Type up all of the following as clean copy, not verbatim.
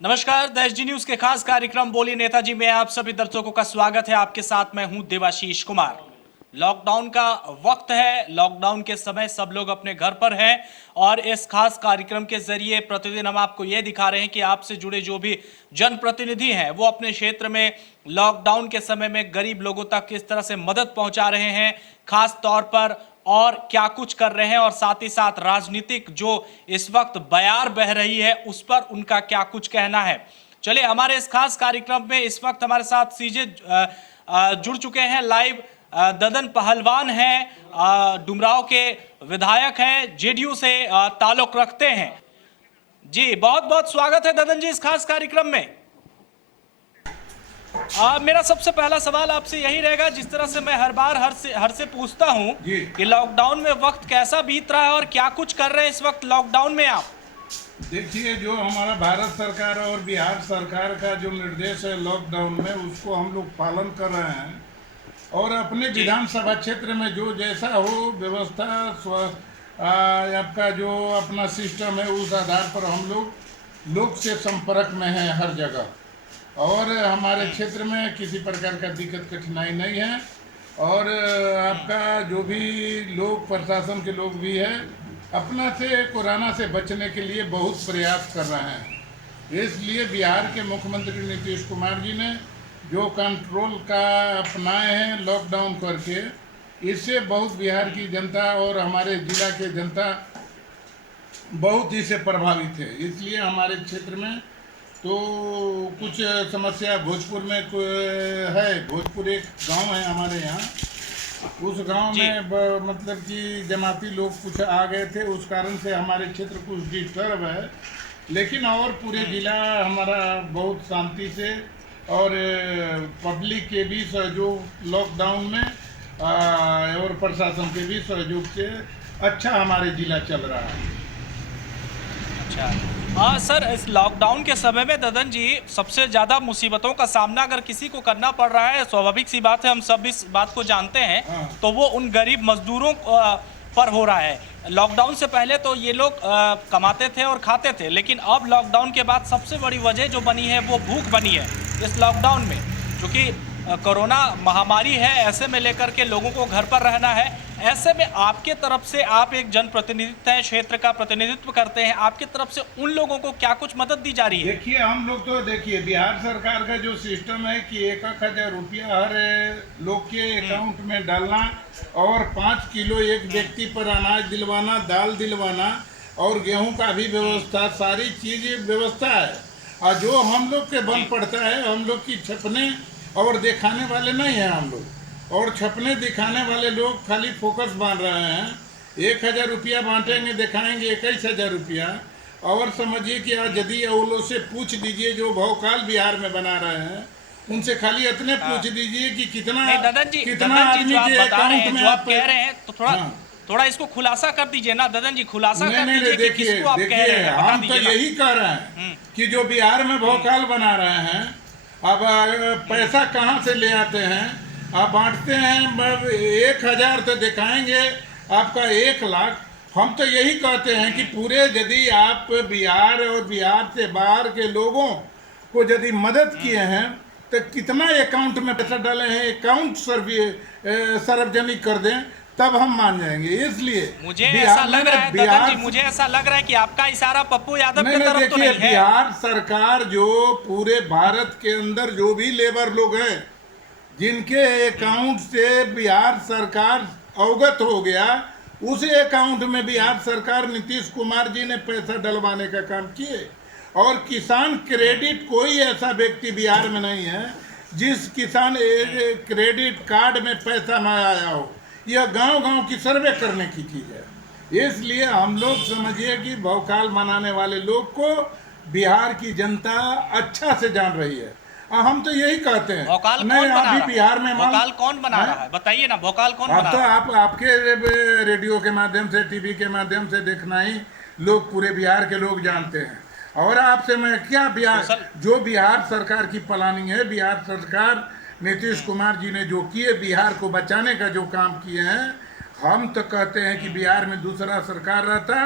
नमस्कार, the SD news के खास कार्यक्रम बोलिए नेताजी में आप सभी दर्शकों का स्वागत है। आपके साथ मैं हूं देवाशीष कुमार। लॉकडाउन का वक्त है, लॉकडाउन के समय सब लोग अपने घर पर हैं और इस खास कार्यक्रम के जरिए प्रतिदिन हम आपको ये दिखा रहे हैं कि आपसे जुड़े जो भी जनप्रतिनिधि हैं वो अपने क्षेत्र में लॉकडाउन के समय में गरीब लोगों तक किस तरह से मदद पहुंचा रहे हैं, खास तौर पर और क्या कुछ कर रहे हैं और साथ ही साथ राजनीतिक जो इस वक्त बयार बह रही है उस पर उनका क्या कुछ कहना है। चलिए, हमारे इस खास कार्यक्रम में इस वक्त हमारे साथ सीजे जुड़ चुके हैं लाइव। ददन पहलवान हैं, डुमराव के विधायक हैं, जेडीयू से ताल्लुक रखते हैं। जी, बहुत बहुत स्वागत है ददन जी इस खास कार्यक्रम में। मेरा सबसे पहला सवाल आपसे यही रहेगा, जिस तरह से मैं हर बार हर से पूछता हूं कि लॉकडाउन में वक्त कैसा बीत रहा है और क्या कुछ कर रहे हैं इस वक्त लॉकडाउन में आप। देखिए, जो हमारा भारत सरकार और बिहार सरकार का जो निर्देश है लॉकडाउन में, उसको हम लोग पालन कर रहे हैं और अपने विधानसभा क्षेत्र में जो जैसा हो व्यवस्था आपका जो अपना सिस्टम है उस आधार पर हम लोग से संपर्क में हैं हर जगह। और हमारे क्षेत्र में किसी प्रकार का दिक्कत कठिनाई नहीं है और आपका जो भी लोग प्रशासन के लोग भी है अपना से कोरोना से बचने के लिए बहुत प्रयास कर रहे हैं। इसलिए बिहार के मुख्यमंत्री नीतीश कुमार जी ने जो कंट्रोल का अपनाए हैं लॉकडाउन करके, इससे बहुत बिहार की जनता और हमारे जिला के जनता बहुत ही से प्रभावित है। इसलिए हमारे क्षेत्र में तो कुछ समस्या भोजपुर में है। भोजपुर एक गांव है हमारे यहाँ, उस गांव में मतलब कि जमाती लोग कुछ आ गए थे, उस कारण से हमारे क्षेत्र कुछ डिस्टर्ब है। लेकिन और पूरे जिला हमारा बहुत शांति से और पब्लिक के भी सहयोग लॉकडाउन में और प्रशासन के भी सहयोग से अच्छा हमारे जिला चल रहा है। अच्छा, सर, इस लॉकडाउन के समय में ददन जी सबसे ज़्यादा मुसीबतों का सामना अगर किसी को करना पड़ रहा है, स्वाभाविक सी बात है, हम सब इस बात को जानते हैं, तो वो उन गरीब मजदूरों पर हो रहा है। लॉकडाउन से पहले तो ये लोग कमाते थे और खाते थे, लेकिन अब लॉकडाउन के बाद सबसे बड़ी वजह जो बनी है वो भूख बनी है इस लॉकडाउन में, क्योंकि कोरोना महामारी है, ऐसे में लेकर के लोगों को घर पर रहना है। ऐसे में आपके तरफ से, आप एक जनप्रतिनिधित्व हैं, क्षेत्र का प्रतिनिधित्व करते हैं, आपके तरफ से उन लोगों को क्या कुछ मदद दी जा रही है? देखिए, हम लोग तो देखिए बिहार सरकार का जो सिस्टम है कि 1,000 रुपया हर लोग के अकाउंट में डालना और 5 किलो एक व्यक्ति पर अनाज दिलवाना, दाल दिलवाना और गेहूं का भी व्यवस्था, सारी चीज व्यवस्था है। और जो हम लोग के बन पड़ता है, हम लोग की छपने और दिखाने वाले नहीं हैं हम लोग, और छपने दिखाने वाले लोग खाली फोकस बांध रहे हैं। 1,000 रुपया बांटेंगे, दिखाएंगे 21,000 रुपया। और समझिए कि आज यदि वो लोग से पूछ दीजिए जो भौकाल बिहार में बना रहे हैं, उनसे खाली इतने पूछ दीजिए कि कितना आदमी के अकाउंट में आप कह रहे हैं, तो थोड़ा इसको खुलासा कर दीजिए ना ददन जी, खुलासा कर दीजिए कि किसको आप कह रहे हैं। हम तो यही कह रहे हैं कि जो बिहार में भौकाल बना रहे हैं, अब पैसा कहाँ से ले आते हैं, आप बांटते हैं 1,000 तो दिखाएंगे आपका 1,00,000। हम तो यही कहते हैं कि पूरे यदि आप बिहार और बिहार से बाहर के लोगों को यदि मदद किए हैं तो कितना अकाउंट में पैसा डाले हैं, अकाउंट सार्वजनिक कर दें, तब हम मान जाएंगे। इसलिए मुझे ऐसा लग रहा है ददन जी, मुझे ऐसा लग रहा है कि आपका इशारा पप्पू यादव की तरफ तो नहीं है। बिहार सरकार जो पूरे भारत के अंदर जो भी लेबर लोग हैं जिनके अकाउंट से बिहार सरकार अवगत हो गया, उस अकाउंट में बिहार सरकार नीतीश कुमार जी ने पैसा डलवाने का काम किए। और किसान क्रेडिट, कोई ऐसा व्यक्ति बिहार में नहीं है जिस किसान क्रेडिट कार्ड में पैसा न आया हो। यह गांव-गांव की सर्वे करने की चीज़ है। इसलिए हम लोग समझिए कि भौकाल मनाने वाले लोग को बिहार की जनता अच्छा से जान रही है। हम तो यही कहते हैं। भौकाल कौन बना रहा है? बिहार में भौकाल कौन बना रहा है, बताइए ना, भौकाल कौन बना रहा है? तो आपके रेडियो के माध्यम से, टीवी के माध्यम से देखना ही लोग पूरे बिहार के लोग जानते हैं। और आपसे मैं क्या, बिहार जो बिहार सरकार की प्लानिंग है, बिहार सरकार नीतीश कुमार जी ने जो किए, बिहार को बचाने का जो काम किए हैं, हम तो कहते हैं कि बिहार में दूसरा सरकार रहता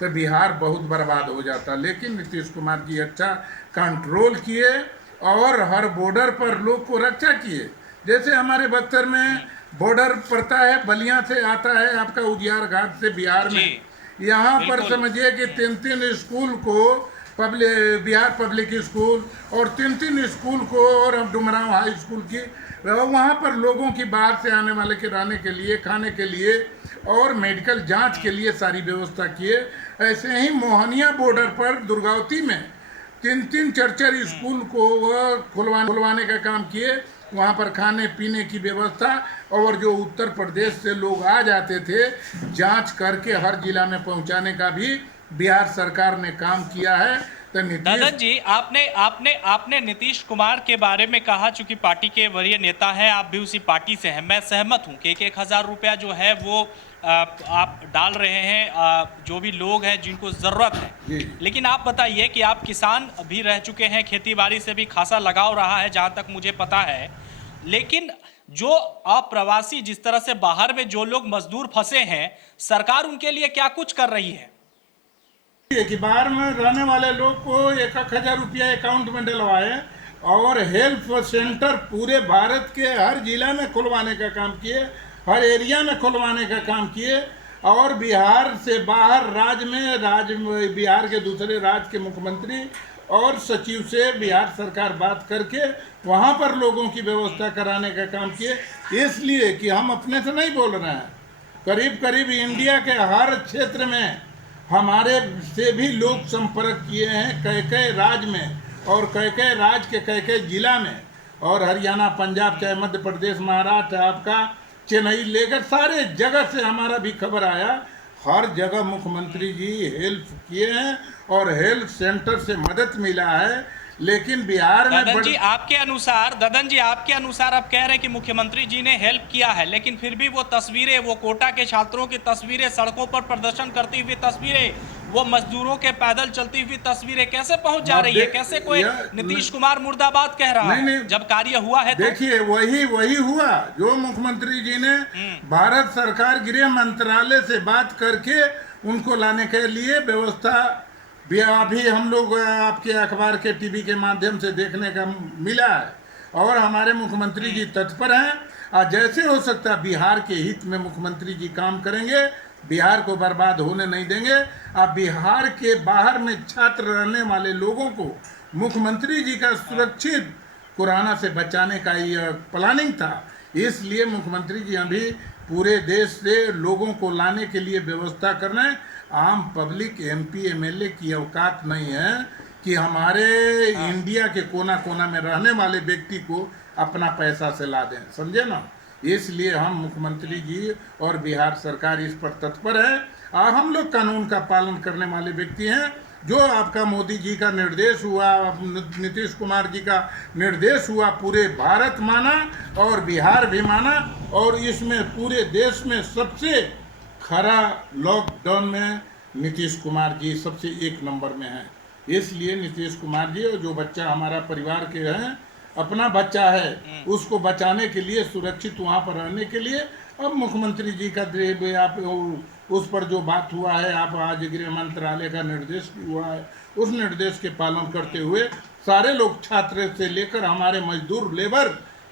तो बिहार बहुत बर्बाद हो जाता। लेकिन नीतीश कुमार जी अच्छा कंट्रोल किए और हर बॉर्डर पर लोग को रक्षा किए। जैसे हमारे बक्सर में बॉर्डर पड़ता है, बलिया से आता है आपका उजियार घाट से बिहार जी में, यहाँ पर बिल्कुल। समझिए कि 3-3 स्कूल को बिहार पब्लिक स्कूल और 3-3 स्कूल को और डुमराव हाई स्कूल की वहाँ पर लोगों की बाहर से आने वाले के रहने के लिए, खाने के लिए और मेडिकल जांच के लिए सारी व्यवस्था किए। ऐसे ही मोहनिया बॉर्डर पर दुर्गावती में 3-3 4-4 स्कूल को वह खुलवाने का काम किए। वहाँ पर खाने पीने की व्यवस्था और जो उत्तर प्रदेश से लोग आ जाते थे जांच करके हर जिला में पहुँचाने का भी बिहार सरकार ने काम किया है। तो ददन नीतीश जी, आपने आपने आपने नीतीश कुमार के बारे में कहा, चूंकि पार्टी के वरीय नेता हैं, आप भी उसी पार्टी से हैं। मैं सहमत हूं कि 1,000 रुपया जो है वो आप डाल रहे हैं जो भी लोग हैं जिनको ज़रूरत है। जी। लेकिन आप बताइए कि आप किसान भी रह चुके हैं, खेती बाड़ी से भी खासा लगाव रहा है जहां तक मुझे पता है। लेकिन जो अप्रवासी, जिस तरह से बाहर में जो लोग मजदूर फंसे हैं, सरकार उनके लिए क्या कुछ कर रही है? कि बाहर में रहने वाले लोग को 1,000 रुपया अकाउंट में डलवाए और हेल्थ सेंटर पूरे भारत के हर जिला में खुलवाने का काम किए, हर एरिया में खुलवाने का काम किए। और बिहार से बाहर बिहार के दूसरे राज्य के मुख्यमंत्री और सचिव से बिहार सरकार बात करके वहाँ पर लोगों की व्यवस्था कराने का काम किए। इसलिए कि हम अपने से नहीं बोल रहे हैं, करीब करीब इंडिया के हर क्षेत्र में हमारे से भी लोग संपर्क किए हैं, कई राज्य में और कई राज्य के कई जिला में, और हरियाणा, पंजाब, चाहे मध्य प्रदेश, महाराष्ट्र, आपका चेन्नई लेकर सारे जगह से हमारा भी खबर आया। हर जगह मुख्यमंत्री जी हेल्प किए हैं और हेल्थ सेंटर से मदद मिला है। लेकिन बिहार में ददन जी आपके अनुसार आप कह रहे हैं कि मुख्यमंत्री जी ने हेल्प किया है, लेकिन फिर भी वो तस्वीरें, वो कोटा के छात्रों की तस्वीरें, सड़कों पर प्रदर्शन करती हुई तस्वीरें, वो मजदूरों के पैदल चलती हुई तस्वीरें कैसे पहुंच जा रही है? कैसे कोई नीतीश कुमार मुर्दाबाद कह रहा है जब कार्य हुआ है? देखिए वही हुआ जो मुख्यमंत्री जी ने भारत सरकार गृह मंत्रालय से बात करके उनको लाने के लिए व्यवस्था भी अभी हम लोग आपके अखबार के टीवी के माध्यम से देखने का मिला है। और हमारे मुख्यमंत्री जी तत्पर हैं और जैसे हो सकता है बिहार के हित में मुख्यमंत्री जी काम करेंगे, बिहार को बर्बाद होने नहीं देंगे। अब बिहार के बाहर में छात्र रहने वाले लोगों को मुख्यमंत्री जी का सुरक्षित कोरोना से बचाने का ये प्लानिंग था। इसलिए मुख्यमंत्री जी अभी पूरे देश से लोगों को लाने के लिए व्यवस्था कर रहे हैं। आम पब्लिक, MP, MLA की औकात नहीं है कि हमारे इंडिया के कोना कोना में रहने वाले व्यक्ति को अपना पैसा से ला दें, समझे ना। इसलिए हम मुख्यमंत्री जी और बिहार सरकार इस पर तत्पर है। और हम लोग कानून का पालन करने वाले व्यक्ति हैं। जो आपका मोदी जी का निर्देश हुआ, नीतीश कुमार जी का निर्देश हुआ, पूरे भारत माना और बिहार भी माना। और इसमें पूरे देश में सबसे खरा लॉकडाउन में नीतीश कुमार जी सबसे 1 नंबर में हैं। इसलिए नीतीश कुमार जी, और जो बच्चा हमारा परिवार के हैं, अपना बच्चा है, उसको बचाने के लिए, सुरक्षित वहाँ पर रहने के लिए अब मुख्यमंत्री जी का आप उस पर जो बात हुआ है, आप आज गृह मंत्रालय का निर्देश भी हुआ है, उस निर्देश के पालन करते हुए सारे लोग, छात्र से लेकर हमारे मजदूर लेबर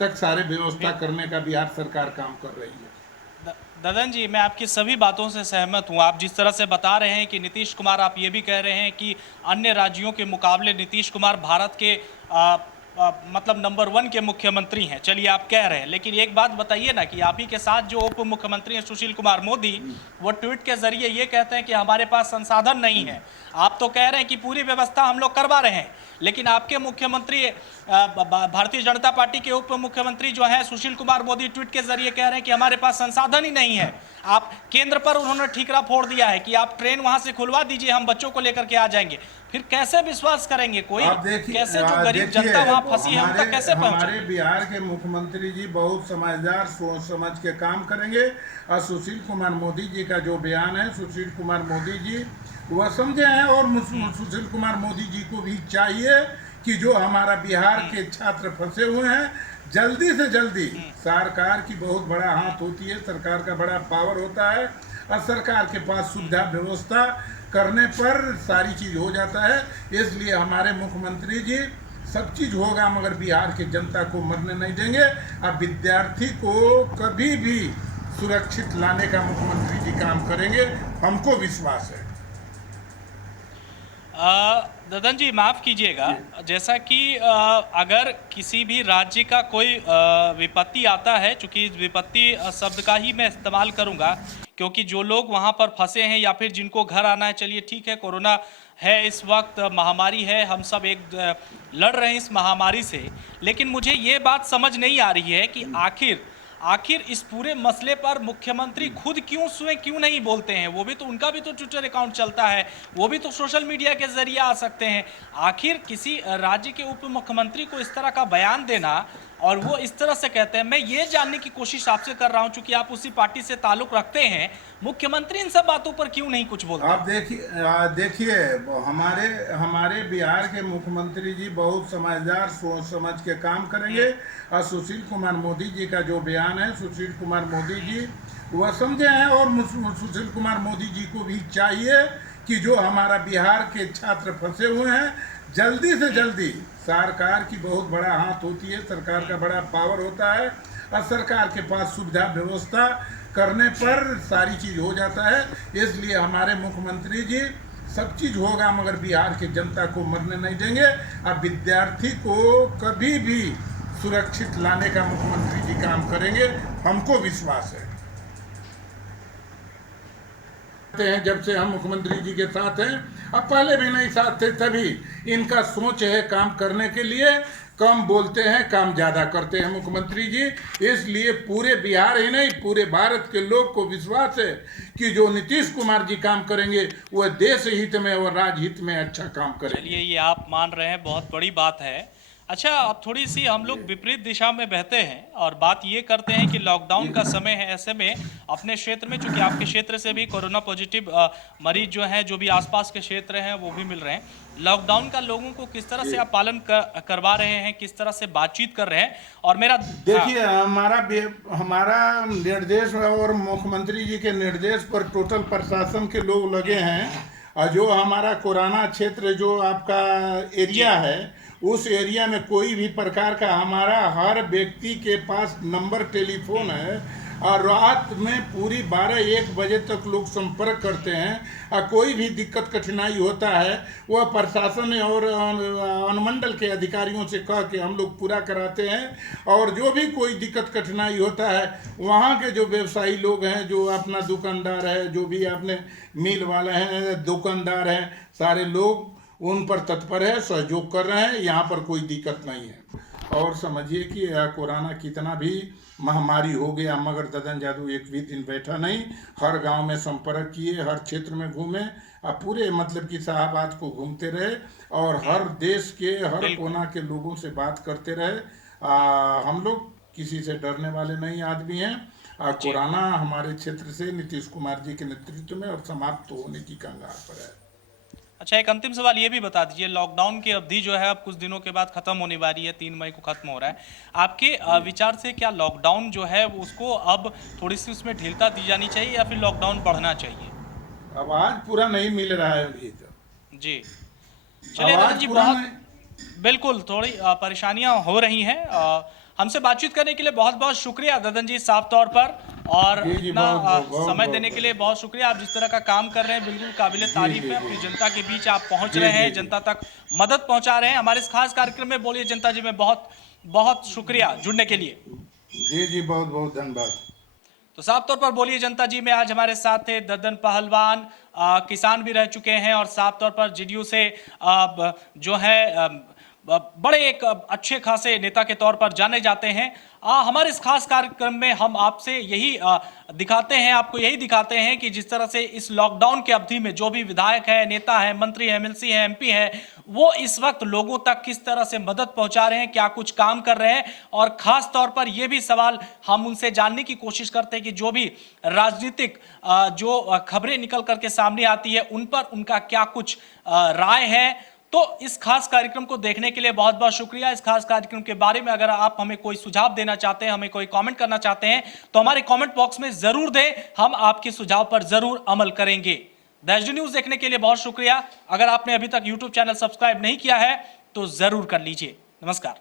तक, सारे व्यवस्था करने का बिहार सरकार काम कर रही है। ददन जी, मैं आपकी सभी बातों से सहमत हूं। आप जिस तरह से बता रहे हैं कि नीतीश कुमार, आप ये भी कह रहे हैं कि अन्य राज्यों के मुकाबले नीतीश कुमार भारत के मतलब नंबर 1 के मुख्यमंत्री हैं। चलिए, आप कह रहे हैं, लेकिन एक बात बताइए ना कि आप ही के साथ जो उप मुख्यमंत्री हैं सुशील कुमार मोदी, वो ट्वीट के जरिए ये कहते हैं कि हमारे पास संसाधन नहीं है। आप तो कह रहे हैं कि पूरी व्यवस्था हम लोग करवा रहे हैं, लेकिन आपके मुख्यमंत्री, भारतीय जनता पार्टी के उप मुख्यमंत्री जो हैं सुशील कुमार मोदी, ट्वीट के जरिए कह रहे हैं कि हमारे पास संसाधन ही नहीं है। आप केंद्र पर उन्होंने ठीकरा फोड़ दिया है कि आप ट्रेन वहां से खुलवा दीजिए, हम बच्चों को लेकर के आ जाएंगे। फिर कैसे विश्वास करेंगे कोई? कैसे जो गरीब जनता वहां फंसी है उन तक कैसे पहुंचे? हमारे बिहार के मुख्यमंत्री जी बहुत समझदार, सोच समझ के काम करेंगे। और सुशील कुमार मोदी जी का जो बयान है, सुशील कुमार मोदी जी वह समझे हैं। और सुशील कुमार मोदी जी को भी चाहिए कि जो हमारा बिहार के छात्र फंसे हुए हैं, जल्दी से जल्दी, सरकार की बहुत बड़ा हाथ होती है, सरकार का बड़ा पावर होता है और सरकार के पास सुविधा व्यवस्था करने पर सारी चीज़ हो जाता है। इसलिए हमारे मुख्यमंत्री जी सब चीज़ होगा मगर बिहार की जनता को मरने नहीं देंगे। अब विद्यार्थी को कभी भी सुरक्षित लाने का मुख्यमंत्री जी काम करेंगे, हमको विश्वास है। ददन जी माफ़ कीजिएगा, जैसा कि अगर किसी भी राज्य का कोई विपत्ति आता है, चूंकि इस विपत्ति शब्द का ही मैं इस्तेमाल करूंगा, क्योंकि जो लोग वहां पर फंसे हैं या फिर जिनको घर आना है, चलिए ठीक है, कोरोना है इस वक्त, महामारी है, हम सब एक लड़ रहे हैं इस महामारी से, लेकिन मुझे ये बात समझ नहीं आ रही है कि आखिर इस पूरे मसले पर मुख्यमंत्री खुद क्यों स्वयं क्यों नहीं बोलते हैं। वो भी तो, उनका भी तो ट्विटर अकाउंट चलता है, वो भी तो सोशल मीडिया के जरिए आ सकते हैं। आखिर किसी राज्य के उप मुख्यमंत्री को इस तरह का बयान देना और वो इस तरह से कहते हैं, मैं ये जानने की कोशिश आपसे कर रहा हूं, चूंकि आप उसी पार्टी से ताल्लुक रखते हैं, मुख्यमंत्री इन सब बातों पर क्यों नहीं कुछ बोलते? आप देखिए हमारे हमारे बिहार के मुख्यमंत्री जी बहुत समझदार, सोच समझ के काम करेंगे। और सुशील कुमार मोदी जी का जो बयान है, सुशील कुमार मोदी जी वह समझे हैं, और सुशील कुमार मोदी जी को भी चाहिए कि जो हमारा बिहार के छात्र फंसे हुए हैं, जल्दी से जल्दी, सरकार की बहुत बड़ा हाथ होती है, सरकार का बड़ा पावर होता है, और सरकार के पास सुविधा व्यवस्था करने पर सारी चीज़ हो जाता है। इसलिए हमारे मुख्यमंत्री जी सब चीज़ होगा मगर बिहार की जनता को मरने नहीं देंगे। अब विद्यार्थी को कभी भी सुरक्षित लाने का मुख्यमंत्री जी काम करेंगे, हमको विश्वास है। जब से हम मुख्यमंत्री जी के साथ हैं, अब पहले भी नहीं साथ थे, तभी इनका सोच है काम करने के लिए, कम बोलते हैं काम ज़्यादा करते हैं मुख्यमंत्री जी। इसलिए पूरे बिहार ही नहीं, पूरे भारत के लोग को विश्वास है कि जो नीतीश कुमार जी काम करेंगे वह देश हित में और राज्य हित में अच्छा काम करेंगे। चलिए, ये आप मान रहे हैं, बहुत बड़ी बात है। अच्छा, अब थोड़ी सी हम लोग विपरीत दिशा में बहते हैं और बात ये करते हैं कि लॉकडाउन का समय है, ऐसे में अपने क्षेत्र में, चूंकि आपके क्षेत्र से भी कोरोना पॉजिटिव मरीज जो हैं, जो भी आसपास के क्षेत्र हैं, वो भी मिल रहे हैं। लॉकडाउन का लोगों को किस तरह से आप पालन करवा रहे हैं, किस तरह से बातचीत कर रहे हैं? और मेरा देखिए, हमारा निर्देश और मुख्यमंत्री जी के निर्देश पर टोटल प्रशासन के लोग लगे हैं। और जो हमारा कोरोना क्षेत्र जो आपका एरिया है, उस एरिया में कोई भी प्रकार का, हमारा हर व्यक्ति के पास नंबर टेलीफोन है, और रात में पूरी 12-1 बजे तक लोग संपर्क करते हैं। और कोई भी दिक्कत कठिनाई होता है, वह प्रशासन और अनुमंडल के अधिकारियों से कह के हम लोग पूरा कराते हैं। और जो भी कोई दिक्कत कठिनाई होता है, वहाँ के जो व्यवसायी लोग हैं, जो अपना दुकानदार है, जो भी अपने मिल वाले हैं, दुकानदार हैं, सारे लोग उन पर तत्पर है, सहयोग कर रहे हैं। यहाँ पर कोई दिक्कत नहीं है। और समझिए कि कोरोना कितना भी महामारी हो गया, मगर ददन जादू एक भी दिन बैठा नहीं, हर गांव में संपर्क किए, हर क्षेत्र में घूमे, और पूरे मतलब कि शाहबाद को घूमते रहे, और हर देश के हर कोना के लोगों से बात करते रहे। हम लोग किसी से डरने वाले नहीं आदमी हैं। कोरोना हमारे क्षेत्र से नीतीश कुमार जी के नेतृत्व में और समाप्त होने की कगार पर है। अच्छा, एक अंतिम सवाल ये भी बता दीजिए, लॉकडाउन की अवधि जो है अब कुछ दिनों के बाद खत्म होने वाली है, 3 मई को खत्म हो रहा है। आपके विचार से क्या लॉकडाउन जो है वो उसको अब थोड़ी सी उसमें ढीलता दी जानी चाहिए या फिर लॉकडाउन बढ़ना चाहिए? आवाज पूरा नहीं मिल रहा है अभी तो। जी चलिए ददन जी, बहुत बिल्कुल थोड़ी परेशानियां हो रही हैं। हमसे बातचीत करने के लिए बहुत बहुत शुक्रिया ददन जी, साफ तौर पर, और इतना समय देने के लिए बहुत शुक्रिया। आप जिस तरह का काम कर रहे हैं बिल्कुल काबिले तारीफ है। अपनी जनता के बीच आप पहुंच रहे हैं, जनता तक मदद पहुंचा रहे हैं। हमारे इस खास कार्यक्रम में बोलिए जनता जी में बहुत बहुत शुक्रिया जुड़ने के लिए। जी बहुत बहुत धन्यवाद। तो साफ तौर पर बोलिए जनता जी में आज हमारे साथ थे ददन पहलवान, किसान भी रह चुके हैं और साफ तौर पर जेडीयू से जो है बड़े एक अच्छे खासे नेता के तौर पर जाने जाते हैं। हमारे इस खास कार्यक्रम में हम आपसे यही दिखाते हैं, आपको यही दिखाते हैं कि जिस तरह से इस लॉकडाउन की अवधि में जो भी विधायक है, नेता है, मंत्री है, एमएलसी है, एमपी है, वो इस वक्त लोगों तक किस तरह से मदद पहुंचा रहे हैं, क्या कुछ काम कर रहे हैं। और खास तौर पर यह भी सवाल हम उनसे जानने की कोशिश करते हैं कि जो भी राजनीतिक जो खबरें निकल करके सामने आती है, उन पर उनका क्या कुछ राय है। तो इस खास कार्यक्रम को देखने के लिए बहुत बहुत शुक्रिया। इस खास कार्यक्रम के बारे में अगर आप हमें कोई सुझाव देना चाहते हैं, हमें कोई कमेंट करना चाहते हैं, तो हमारे कमेंट बॉक्स में जरूर दें, हम आपके सुझाव पर जरूर अमल करेंगे। द एचडी न्यूज देखने के लिए बहुत शुक्रिया। अगर आपने अभी तक यूट्यूब चैनल सब्सक्राइब नहीं किया है तो जरूर कर लीजिए। नमस्कार।